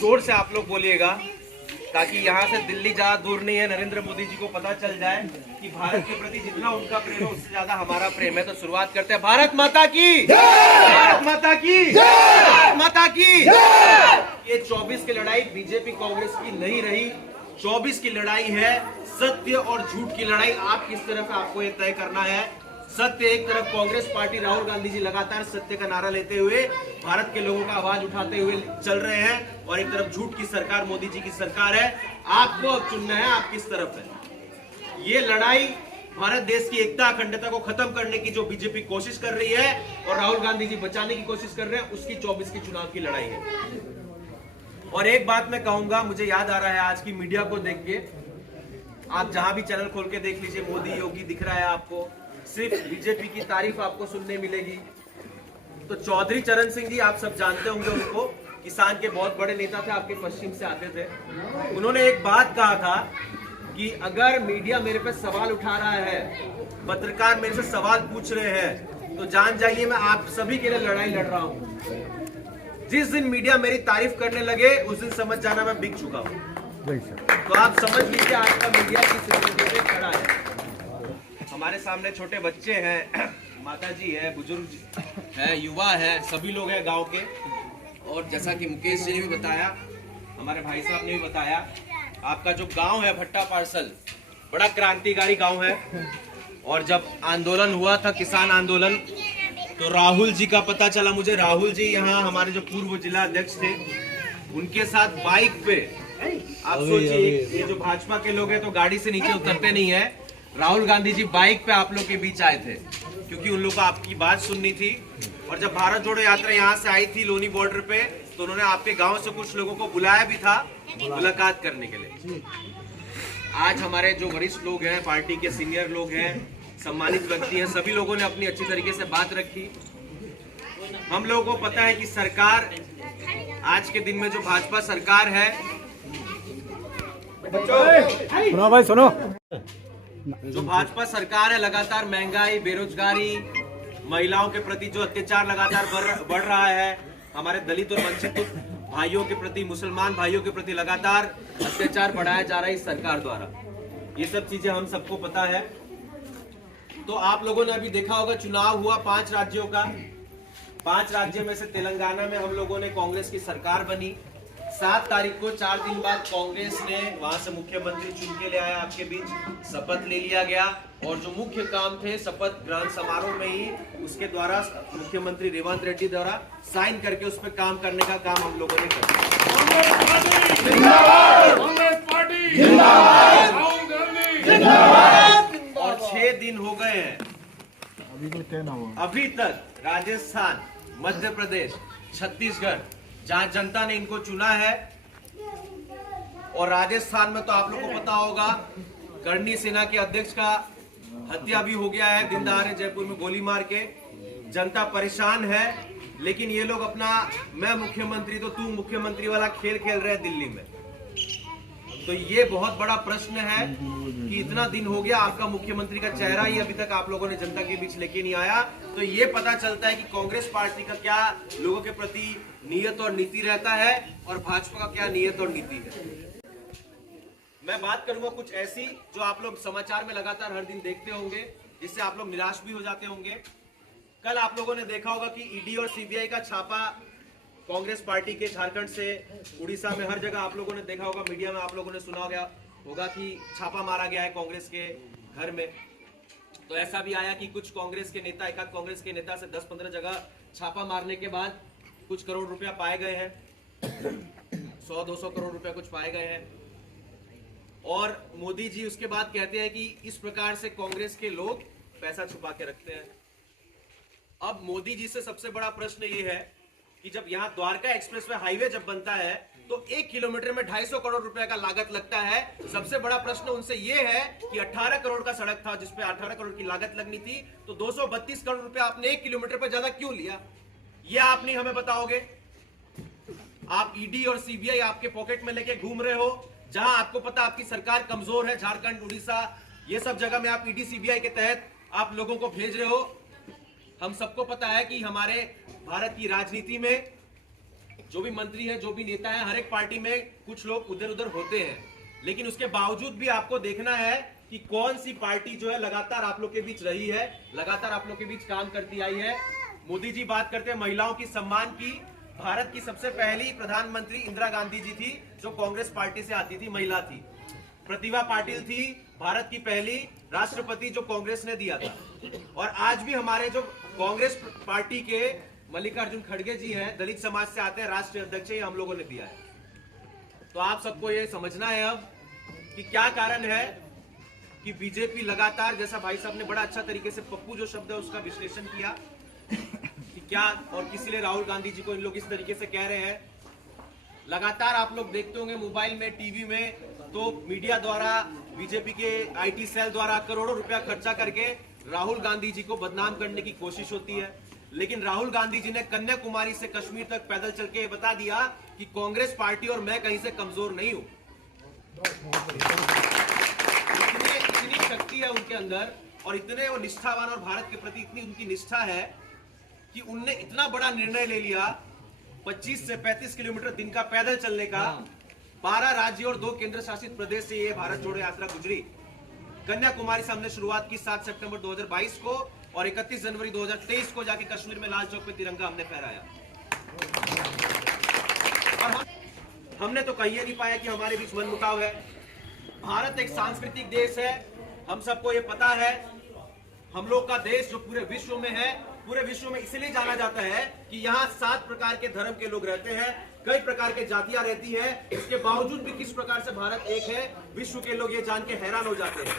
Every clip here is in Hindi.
जोर से आप लोग बोलिएगा, ताकि यहाँ से दिल्ली ज्यादा दूर नहीं है, नरेंद्र मोदी जी को पता चल जाए कि भारत के प्रति जितना उनका प्रेम है उससे ज्यादा हमारा प्रेम है। तो शुरुआत करते हैं। भारत माता की, भारत माता की, भारत माता की। ये 24 की लड़ाई बीजेपी कांग्रेस की नहीं रही, 24 की लड़ाई है सत्य और झूठ की लड़ाई। आप किस तरफ आपको ये तय करना है। सत्य, एक तरफ कांग्रेस पार्टी राहुल गांधी जी लगातार सत्य का नारा लेते हुए भारत के लोगों का आवाज उठाते हुए चल रहे हैं, और एक तरफ झूठ की सरकार मोदी जी की सरकार है। आपको अब चुनना है आप किस तरफ है। ये लड़ाई भारत देश की एकता अखंडता को खत्म करने की जो बीजेपी कोशिश कर रही है और राहुल गांधी जी बचाने की कोशिश कर रहे हैं, उसकी 24 की चुनाव की लड़ाई है। और एक बात मैं कहूंगा, मुझे याद आ रहा है आज की मीडिया को देख के, आप जहां भी चैनल खोल के देख लीजिए, मोदी योगी दिख रहा है आपको, सिर्फ बीजेपी की तारीफ आपको सुनने मिलेगी। तो चौधरी चरण सिंह जी, आप सब जानते होंगे उनको, किसान के बहुत बड़े नेता थे, आपके पश्चिम से आते थे। उन्होंने एक बात कहा था कि अगर मीडिया मेरे पे सवाल उठा रहा है, पत्रकार मेरे से सवाल पूछ रहे हैं, तो जान जाइए मैं आप सभी के लिए लड़ाई लड़ रहा हूं। जिस दिन मीडिया मेरी तारीफ करने लगे उस दिन समझ जाना मैं बिक चुका हूं। तो आप समझ लीजिए आज का मीडिया किस स्थिति में खड़ा है। हमारे सामने छोटे बच्चे हैं, माता जी है, बुजुर्ग है, युवा है, सभी लोग हैं गांव के। और जैसा कि मुकेश जी ने भी बताया, हमारे भाई साहब ने भी बताया, आपका जो गांव है भट्टा पार्सल, बड़ा क्रांतिकारी गांव है। और जब आंदोलन हुआ था, किसान आंदोलन, तो राहुल जी का पता चला मुझे। राहुल जी यहाँ हमारे जो पूर्व जिला अध्यक्ष थे, उनके साथ बाइक पे, आप सोचिए ये जो भाजपा के लोग हैं तो गाड़ी से नीचे उतरते नहीं है, राहुल गांधी जी बाइक पे आप लोग के बीच आए थे, क्योंकि उन लोग को आपकी बात सुननी थी। और जब भारत जोड़ो यात्रा यहाँ से आई थी लोनी बॉर्डर पे, तो उन्होंने आपके गांव से कुछ लोगों को बुलाया भी था मुलाकात करने के लिए। आज हमारे जो वरिष्ठ लोग हैं, पार्टी के सीनियर लोग हैं, सम्मानित व्यक्ति हैं, सभी लोगों ने अपनी अच्छी तरीके से बात रखी। हम लोगों को पता है कि सरकार, आज के दिन में जो भाजपा सरकार है, सुनो भाई सुनो, जो भाजपा सरकार है, लगातार महंगाई, बेरोजगारी, महिलाओं के प्रति जो अत्याचार लगातार बढ़ रहा है, हमारे दलित और वंचित भाइयों के प्रति, मुसलमान भाइयों के प्रति लगातार अत्याचार बढ़ाया जा रहा है इस सरकार द्वारा। ये सब चीजें हम सबको पता है। तो आप लोगों ने अभी देखा होगा, चुनाव हुआ 5 राज्यों का, 5 राज्यों में से तेलंगाना में हम लोगों ने कांग्रेस की सरकार बनी। 7 तारीख को 4 दिन बाद कांग्रेस ने वहां से मुख्यमंत्री चुन के ले आया, आपके बीच शपथ ले लिया गया। और जो मुख्य काम थे शपथ ग्रहण समारोह में ही, उसके द्वारा मुख्यमंत्री रेवंत रेड्डी द्वारा साइन करके उस पर काम करने का काम हम लोगों ने किया। और 6 दिन हो गए हैं अभी तक, राजस्थान, मध्य प्रदेश, छत्तीसगढ़, जहां जनता ने इनको चुना है। और राजस्थान में तो आप लोगों को पता होगा, करणी सेना के अध्यक्ष का हत्या भी हो गया है दिन दहाड़े, जयपुर में गोली मार के। जनता परेशान है, लेकिन ये लोग अपना मैं मुख्यमंत्री तो तू मुख्यमंत्री वाला खेल खेल रहे हैं दिल्ली में। तो ये बहुत बड़ा प्रश्न है कि इतना दिन हो गया, आपका मुख्यमंत्री का चेहरा ही अभी तक आप लोगों ने जनता के बीच लेके नहीं आया। तो ये पता चलता है कि कांग्रेस पार्टी का क्या लोगों के प्रति नियत और नीति रहता है, और भाजपा का क्या नियत और नीति है। मैं बात करूंगा कुछ ऐसी जो आप लोग समाचार में लगातार हर दिन देखते होंगे, जिससे आप लोग निराश भी हो जाते होंगे। कल आप लोगों ने देखा होगा कि ईडी और सीबीआई का छापा कांग्रेस पार्टी के झारखंड से उड़ीसा में, हर जगह आप लोगों ने देखा होगा, मीडिया में आप लोगों ने सुना होगा कि छापा मारा गया है कांग्रेस के घर में। तो ऐसा भी आया कि कुछ कांग्रेस के नेता, एक आध कांग्रेस के नेता से 10-15 जगह छापा मारने के बाद कुछ करोड़ रुपया पाए गए हैं, 100-200 करोड़ रुपया कुछ पाए गए हैं। और मोदी जी उसके बाद कहते हैं कि इस प्रकार से कांग्रेस के लोग पैसा छुपा के रखते हैं। अब मोदी जी से सबसे बड़ा प्रश्न ये है कि जब यहाँ द्वारका एक्सप्रेसवे हाईवे जब बनता है तो 1 किलोमीटर में 250 करोड़ रुपए का लागत लगता है। सबसे बड़ा प्रश्न उनसे ये है कि 18 करोड़ का सड़क था जिसपे 18 करोड़ की लागत लगनी थी, तो 232 करोड़ रुपए आपने 1 किलोमीटर पर ज्यादा क्यों लिया? ये आप नहीं हमें बताओगे। आप ईडी और सीबीआई आपके पॉकेट में लेके घूम रहे हो, जहां आपको पता आपकी सरकार कमजोर है, झारखंड, उड़ीसा, ये सब जगह में आप ईडी सीबीआई के तहत आप लोगों को भेज रहे हो। हम सबको पता है कि हमारे भारत की राजनीति में जो भी मंत्री है, जो भी नेता है, हर एक पार्टी में कुछ लोग उधर उधर होते हैं, लेकिन उसके बावजूद भी आपको देखना है कि कौन सी पार्टी जो है लगातार आप लोग के बीच रही है, लगातार आप लोग के बीच काम करती आई है। मोदी जी बात करते हैं महिलाओं की सम्मान की। भारत की सबसे पहली प्रधानमंत्री इंदिरा गांधी जी थी, जो कांग्रेस पार्टी से आती थी, महिला थी। प्रतिभा पाटिल थी भारत की पहली राष्ट्रपति, जो कांग्रेस ने दिया था। और आज भी हमारे जो कांग्रेस पार्टी के मल्लिकार्जुन खड़गे जी हैं, दलित समाज से आते हैं, राष्ट्रीय अध्यक्ष, ये हम लोगों ने दिया है। तो आप सबको ये समझना है अब कि क्या कारण है कि बीजेपी लगातार, जैसा भाई साहब ने बड़ा अच्छा तरीके से पप्पू जो शब्द है उसका विश्लेषण किया कि क्या और किस लिए राहुल गांधी जी को इन लोग इस तरीके से कह रहे हैं। लगातार आप लोग देखते होंगे मोबाइल में, टीवी में, तो मीडिया द्वारा, बीजेपी के आईटी सेल द्वारा करोड़ों रुपया खर्चा करके राहुल गांधी जी को बदनाम करने की कोशिश होती है। लेकिन राहुल गांधी जी ने कन्याकुमारी से कश्मीर तक पैदल चल के बता दिया कि कांग्रेस पार्टी और मैं कहीं से कमजोर नहीं हूं। इतनी शक्ति है उनके अंदर और इतने वो निष्ठावान और भारत के प्रति इतनी उनकी निष्ठा है कि उनने इतना बड़ा निर्णय ले लिया, 25 से 35 किलोमीटर दिन का पैदल चलने का। 12 राज्य और 2 केंद्र शासित प्रदेश से ये भारत जोड़ो यात्रा गुजरी। कन्याकुमारी से हमने शुरुआत की 7 सितंबर 2022 को और 31 जनवरी 2023 को जाके कश्मीर में लाल चौक पे तिरंगा हमने फहराया। और हमने तो कहीं नहीं पाया कि हमारे बीच मनमुटाव है। भारत एक सांस्कृतिक देश है, हम सबको ये पता है। हम लोग का देश जो पूरे विश्व में है, पूरे विश्व में इसलिए जाना जाता है कि यहाँ 7 प्रकार के धर्म के लोग रहते हैं, कई प्रकार के जातियां रहती हैं। इसके बावजूद भी किस प्रकार से भारत एक है, विश्व के लोग ये जान के हैरान हो जाते हैं।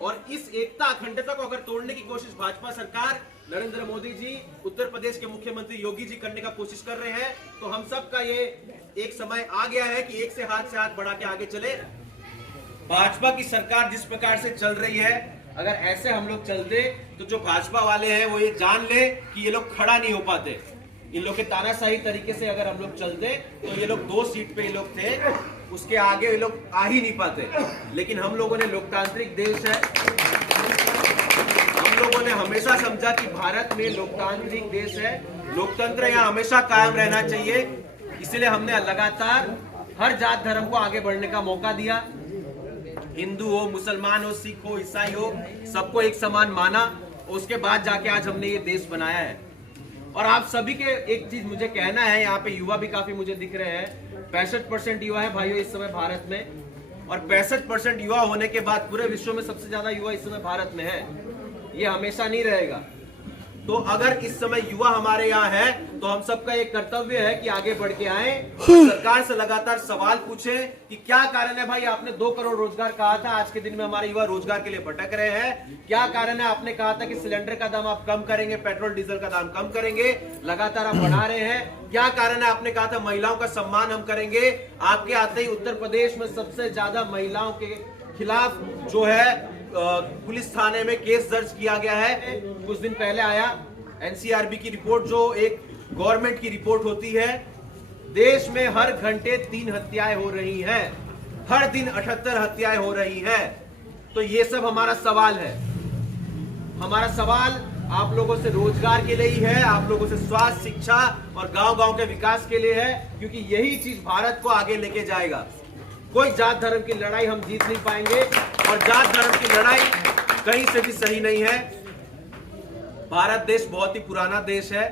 और इस एकता अखंडता को अगर तोड़ने की कोशिश भाजपा सरकार, नरेंद्र मोदी जी, उत्तर प्रदेश के मुख्यमंत्री योगी जी करने का कोशिश कर रहे हैं, तो हम सब का ये एक समय आ गया है कि एक से हाथ बढ़ा के आगे चले। भाजपा की सरकार जिस प्रकार से चल रही है, अगर ऐसे हम लोग चलते तो जो भाजपा वाले हैं वो ये जान ले कि ये लोग खड़ा नहीं हो पाते। इन लोग के तानाशाही तरीके से अगर हम लोग चलते तो ये लोग 2 सीट पे ये लोग थे, उसके आगे ये लोग आ ही नहीं पाते। लेकिन हम लोगों ने, लोकतांत्रिक देश है, हम लोगों ने हमेशा समझा कि भारत में लोकतांत्रिक देश है, लोकतंत्र यहाँ हमेशा कायम रहना चाहिए। इसलिए हमने लगातार हर जात धर्म को आगे बढ़ने का मौका दिया। हिंदू हो, मुसलमान हो, सिख हो, ईसाई हो, सबको एक समान माना। उसके बाद जाके आज हमने ये देश बनाया है। और आप सभी के एक चीज मुझे कहना है, यहाँ पे युवा भी काफी मुझे दिख रहे हैं। 65% युवा है भाइयों इस समय भारत में, और 65% युवा होने के बाद पूरे विश्व में सबसे ज्यादा युवा इस समय भारत में है। ये हमेशा नहीं रहेगा। तो अगर इस समय युवा हमारे यहाँ है तो हम सबका एक कर्तव्य है कि आगे बढ़ के आए, सरकार से लगातार सवाल पूछें कि क्या कारण है भाई, आपने 2 करोड़ रोजगार कहा था, आज के दिन में हमारे युवा रोजगार के लिए भटक रहे हैं। क्या कारण है, आपने कहा था कि सिलेंडर का दाम आप कम करेंगे, पेट्रोल डीजल का दाम कम करेंगे, लगातार आप बढ़ा रहे हैं। क्या कारण है, आपने कहा था महिलाओं का सम्मान हम करेंगे, आपके आते ही उत्तर प्रदेश में सबसे ज्यादा महिलाओं के खिलाफ जो है पुलिस थाने में केस दर्ज किया गया है। कुछ दिन पहले आया एनसीआरबी की रिपोर्ट, जो एक गवर्नमेंट की रिपोर्ट होती है। देश में हर घंटे 3 हत्याएं हो रही हैं, हर दिन 78 हत्याएं हो रही हैं। तो ये सब हमारा सवाल है। हमारा सवाल आप लोगों से रोजगार के लिए ही है, आप लोगों से स्वास्थ्य, शिक्षा और गांव-गांव के विकास के लिए है, क्योंकि यही चीज भारत को आगे लेके जाएगा। कोई जात धर्म की लड़ाई हम जीत नहीं पाएंगे, और जात धर्म की लड़ाई कहीं से भी सही नहीं है। भारत देश बहुत ही पुराना देश है,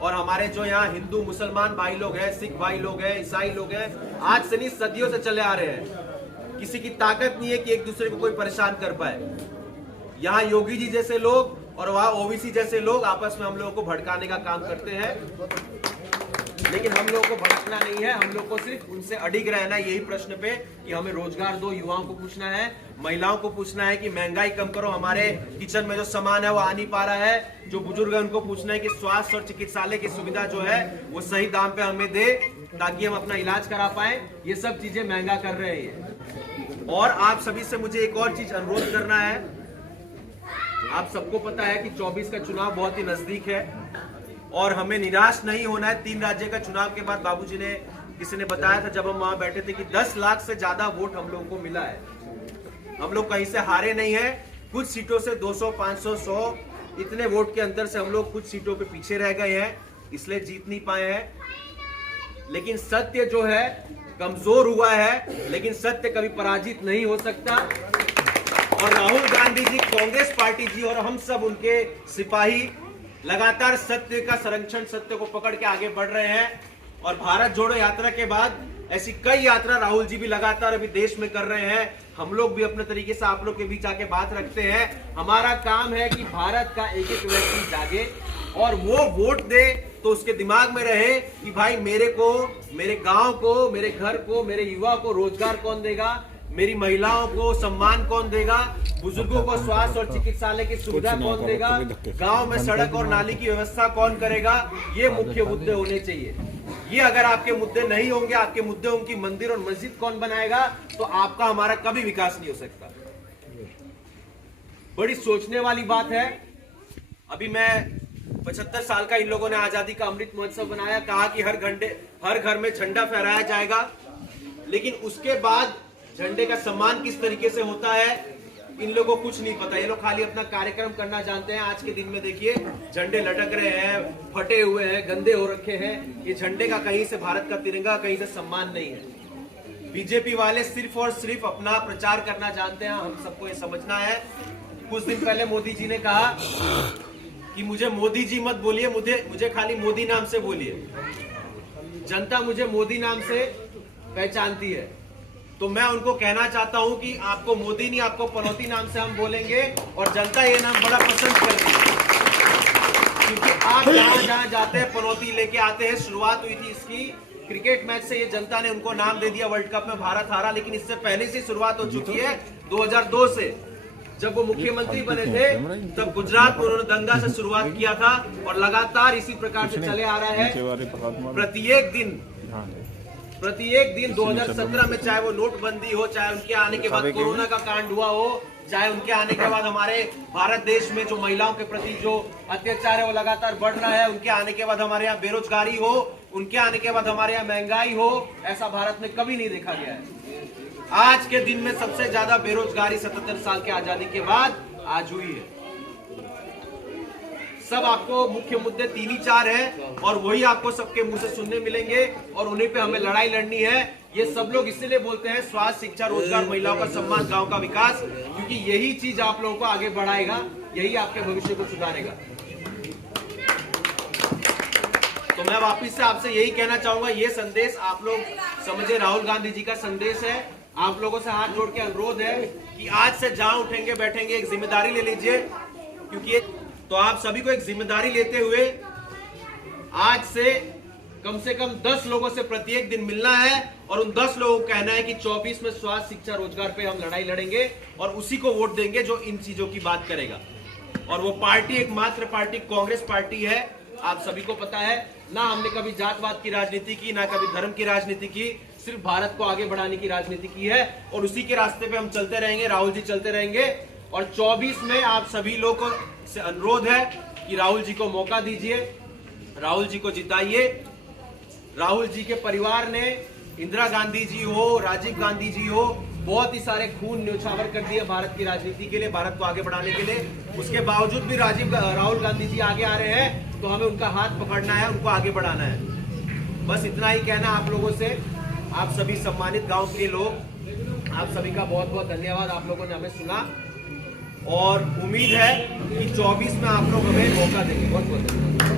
और हमारे जो यहाँ हिंदू मुसलमान भाई लोग हैं, सिख भाई लोग हैं, ईसाई लोग हैं, आज से नहीं सदियों से चले आ रहे हैं। किसी की ताकत नहीं है कि एक दूसरे को कोई परेशान कर पाए। यहाँ योगी जी जैसे लोग और वहाँ ओबीसी जैसे लोग आपस में हम लोगों को भड़काने का काम करते हैं, लेकिन हम लोगों को भड़कना नहीं है। हम लोग को सिर्फ उनसे अडिग रहना है यही प्रश्न पे कि हमें रोजगार दो। युवाओं को पूछना है, महिलाओं को पूछना है कि महंगाई कम करो, हमारे किचन में जो सामान है वो आ नहीं पा रहा है। जो बुजुर्ग है उनको पूछना है कि स्वास्थ्य और चिकित्सालय की सुविधा जो है वो सही दाम पे हमें दे, ताकि हम अपना इलाज करा पाए। ये सब चीजें महंगा कर रहे हैं। और आप सभी से मुझे एक और चीज अनुरोध करना है। आप सबको पता है कि 24 का चुनाव बहुत ही नजदीक है और हमें निराश नहीं होना है। 3 राज्य का चुनाव के बाद बाबूजी ने, किसी ने बताया था जब हम वहां बैठे थे, कि 10 लाख से ज्यादा वोट हम लोगों को मिला है। हम लोग कहीं से हारे नहीं है। कुछ सीटों से 200, 500, 100 इतने वोट के अंतर से हम लोग कुछ सीटों पे पीछे रह गए हैं। इसलिए जीत नहीं पाए हैं। लेकिन सत्य जो है कमजोर हुआ है, लेकिन सत्य कभी पराजित नहीं हो सकता। और राहुल गांधी जी, कांग्रेस पार्टी जी और हम सब उनके सिपाही लगातार सत्य का संरक्षण, सत्य को पकड़ के आगे बढ़ रहे हैं। और भारत जोड़ो यात्रा के बाद ऐसी कई यात्रा राहुल जी भी लगातार अभी देश में कर रहे हैं। हम लोग भी अपने तरीके से आप लोग के बीच आके बात रखते हैं। हमारा काम है कि भारत का एक एक व्यक्ति जागे और वो वोट दे तो उसके दिमाग में रहे कि भाई मेरे को, मेरे गांव को, मेरे घर को, मेरे युवा को रोजगार कौन देगा, मेरी महिलाओं को सम्मान कौन देगा, बुजुर्गों को स्वास्थ्य और चिकित्सालय की सुविधा कौन देगा, गांव में सड़क और नाली की व्यवस्था कौन करेगा। ये मुख्य मुद्दे होने चाहिए। ये अगर आपके मुद्दे नहीं होंगे, आपके मुद्दे होंगे मंदिर और मस्जिद कौन बनाएगा, तो आपका हमारा कभी विकास नहीं हो सकता। बड़ी सोचने वाली बात है। अभी मैं 75 साल का इन लोगों ने आजादी का अमृत महोत्सव बनाया, कहा कि हर घर में झंडा फहराया जाएगा। लेकिन उसके बाद झंडे का सम्मान किस तरीके से होता है इन लोगों को कुछ नहीं पता। ये लोग खाली अपना कार्यक्रम करना जानते हैं। आज के दिन में देखिए झंडे लटक रहे हैं, फटे हुए हैं, गंदे हो रखे हैं। ये झंडे का कहीं से, भारत का तिरंगा कहीं से सम्मान नहीं है। बीजेपी वाले सिर्फ और सिर्फ अपना प्रचार करना जानते हैं। हम सबको ये समझना है। कुछ दिन पहले मोदी जी ने कहा कि मुझे मोदी जी मत बोलिए, मुझे खाली मोदी नाम से बोलिए। जनता मुझे मोदी नाम से पहचानती है। तो मैं उनको कहना चाहता हूं कि आपको मोदी नहीं, आपको पनौती नाम से हम बोलेंगे और जनता ये नाम बड़ा पसंद करती है। क्योंकि आप जहां जाते हैं पनौती लेके आते हैं। शुरुआत हुई थी इसकी क्रिकेट मैच से, ये जनता ने उनको नाम दे दिया। वर्ल्ड कप में भारत हारा, लेकिन इससे पहले से शुरुआत हो चुकी है 2002 से। जब वो मुख्यमंत्री बने थे तब गुजरात में उन्होंने दंगा से शुरुआत किया था और लगातार इसी प्रकार से चले आ रहा है। प्रत्येक दिन 2017 में, चाहे वो नोटबंदी हो, चाहे उनके आने के बाद कोरोना का कांड हुआ हो, चाहे उनके आने के बाद हमारे भारत देश में जो महिलाओं के प्रति जो अत्याचार है वो लगातार बढ़ रहा है, उनके आने के बाद हमारे यहाँ बेरोजगारी हो, उनके आने के बाद हमारे यहाँ महंगाई हो, ऐसा भारत में कभी नहीं देखा गया है। आज के दिन में सबसे ज्यादा बेरोजगारी 77 साल के आजादी के बाद आज हुई है। सब आपको मुख्य मुद्दे 3 ही 4 हैं और वही आपको सबके मुंह से सुनने मिलेंगे और उन्हीं पे हमें लड़ाई लड़नी है। ये सब लोग इसलिए बोलते हैं स्वास्थ्य, शिक्षा, रोजगार, महिलाओं का सम्मान, गांव का विकास, क्योंकि यही चीज आप लोगों को आगे बढ़ाएगा, यही आपके भविष्य को सुधारेगा। तो मैं वापिस से आपसे यही कहना चाहूंगा, ये संदेश आप लोग समझे, राहुल गांधी जी का संदेश है। आप लोगों से हाथ जोड़ के अनुरोध है कि आज से जहां उठेंगे बैठेंगे एक जिम्मेदारी ले लीजिए, क्योंकि तो आप सभी को एक जिम्मेदारी लेते हुए आज से कम 10 लोगों से प्रत्येक दिन मिलना है और उन 10 लोगों को कहना है कि 24 में स्वास्थ्य, शिक्षा, रोजगार पे हम लड़ाई लड़ेंगे और उसी को वोट देंगे जो इन चीजों की बात करेगा। और वो पार्टी एकमात्र पार्टी कांग्रेस पार्टी है। आप सभी को पता है ना, हमने कभी जातवाद की राजनीति की, ना कभी धर्म की राजनीति की, सिर्फ भारत को आगे बढ़ाने की राजनीति की है और उसी के रास्ते पे हम चलते रहेंगे। राहुल जी चलते रहेंगे और 24 में आप सभी लोगों से अनुरोध है कि राहुल जी को मौका दीजिए, राहुल जी को जिताइए। राहुल जी के परिवार ने, इंदिरा गांधी जी हो, राजीव गांधी जी हो, बहुत ही सारे खून न्योछावर कर दिए भारत की राजनीति के लिए, भारत को आगे बढ़ाने के लिए। उसके बावजूद भी राहुल गांधी जी आगे आ रहे हैं, तो हमें उनका हाथ पकड़ना है, उनको आगे बढ़ाना है। बस इतना ही कहना आप लोगों से। आप सभी सम्मानित गांव के लोग, आप सभी का बहुत बहुत धन्यवाद। आप लोगों ने हमें सुना और उम्मीद है कि 24 में आप लोग हमें मौका देंगे। बहुत बहुत धन्यवाद।